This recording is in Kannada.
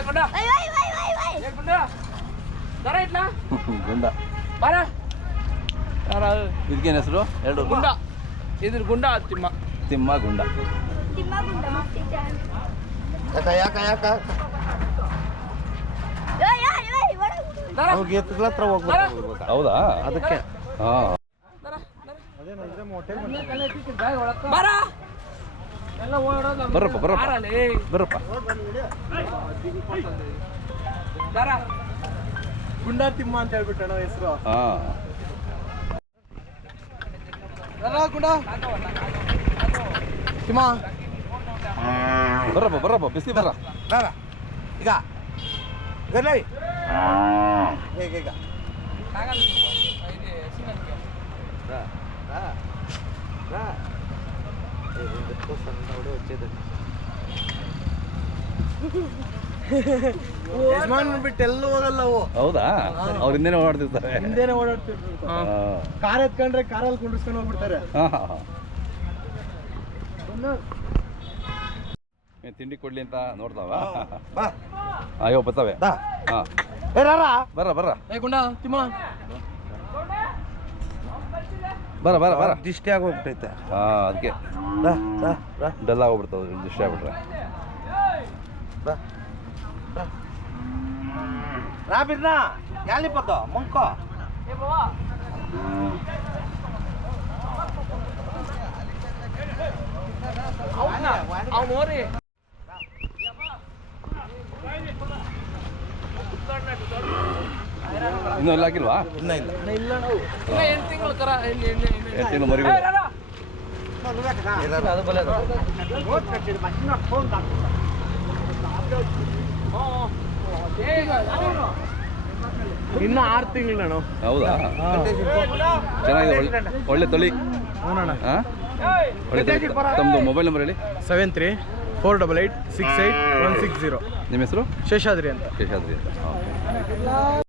ಗುಂಡ. ಇದಕ್ಕೇನು ಹೆಸರು? ಎರಡು ಗುಂಡ. ಇದ್ರ ಗುಂಡ ತಿಮ್ಮ. ತಿಮ್ಮ ಗುಂಡ. ಯಾಕ ಯಾಕ ಯಾಕ? ಹೌದಾ? ಅದಕ್ಕೆ. ಹಾಂ. ದರ ಅದೇನಂದ್ರೆ ಮೊಟ್ಟೆ ಬಾರ ಎಲ್ಲ ಓಡೋದು ಬರ್ರಪ್ಪ, ಬರ್ರಪ್ಪ. ಬಾರಲ್ಲಿ. ಬರಪ್ಪ ದರ ಗುಂಡ ತಿಮ್ಮ ಅಂತ ಹೇಳ್ಬಿಟ್ಟಣ ಹೆಸರು ಹಾಂ ಗುಂಡ ತಿಮ್ಮ ಬರ್ರಪ್ಪ ಬರ್ರಪ್ಪ ಬಿಸಿ ಬರ್ರ ಬಾರ ಈಗ ಗಲ್ಲೈ ಈಗ ಈಗ ఎందుకో సన్నోడు వచ్చేది ಯಜಮಾನ್ ಬಿಟ್ಟು ಎಲ್ಲೂ ಹೋಗಲ್ಲ ಅವು ಹೌದಾ ಅವ್ರ ಹಿಂದೆನೇ ಓಡಾಡ್ತಿರ್ತಾರೆ ಹಿಂದೆನೆ ಓಡಾಡ್ತಿರ್ತಾರೆ ಹಾಂ ಕಾರ್ ಎತ್ಕೊಂಡ್ರೆ ಕಾರಲ್ಲಿ ಕುಂಡಿಸ್ಕೊಂಡು ಹೋಗ್ಬಿಡ್ತಾರೆ ಹಾಂ ಹಾಂ ಏನ್ ತಿಂಡಿ ಕೊಡ್ಲಿ ಅಂತ ನೋಡ್ತಾವ ಬಾ ಅಯ್ಯೋ ಬರ್ತವೆ ಬಾ ಹಾಂ ಏ ರಾರಾ ಬರ್ರ ಬರ್ರ ಏ ಗುಂಡ ತಿಮ್ಮ ಬರ ಬರ ಬರ. ದಿಷ್ಟಿ ಆಗೋಗ್ಬಿಟ್ಟೈತೆ. ಹಾಂ ಅದಕ್ಕೆ ಡಲ್ ಆಗೋಗ್ಬಿಡ್ತಾವೆ ದೃಷ್ಟಿ ಆಗ್ಬಿಟ್ರೆ. ಬಾ ಬಾ. ರಾ ಬಿರ್ನಾ ಯಾಲಿ ಪದ ಮಂಕೋ ಅವ್ನು ಇನ್ನೂ ಎಲ್ಲ ಹಾಕಿಲ್ವಾ ಇನ್ನ ಇಲ್ಲ. ಇನ್ನ ಎಂಟು ತಿಂಗಳು ಮರಿಗಳು ಅದು ಬಲೆ ಇನ್ನ ಆರು ತಿಂಗಳು ನಾನು. ಹೌದಾ? ಚೆನ್ನಾಗಿದೆ. ಒಳ್ಳೆ ಒಳ್ಳೆ ತಳಿ. ಹಾಂ? ಒಳ್ಳೆ ತಳಿ ತಮ್ಮದು ಮೊಬೈಲ್ ನಂಬರ್ ಹೇಳಿ. Seven three four double eight six eight one six zero. ನಿಮ್ಮ ಹೆಸರು? ಶೇಷಾದ್ರಿ ಅಂತ. ಶೇಷಾದ್ರಿ ಅಂತ.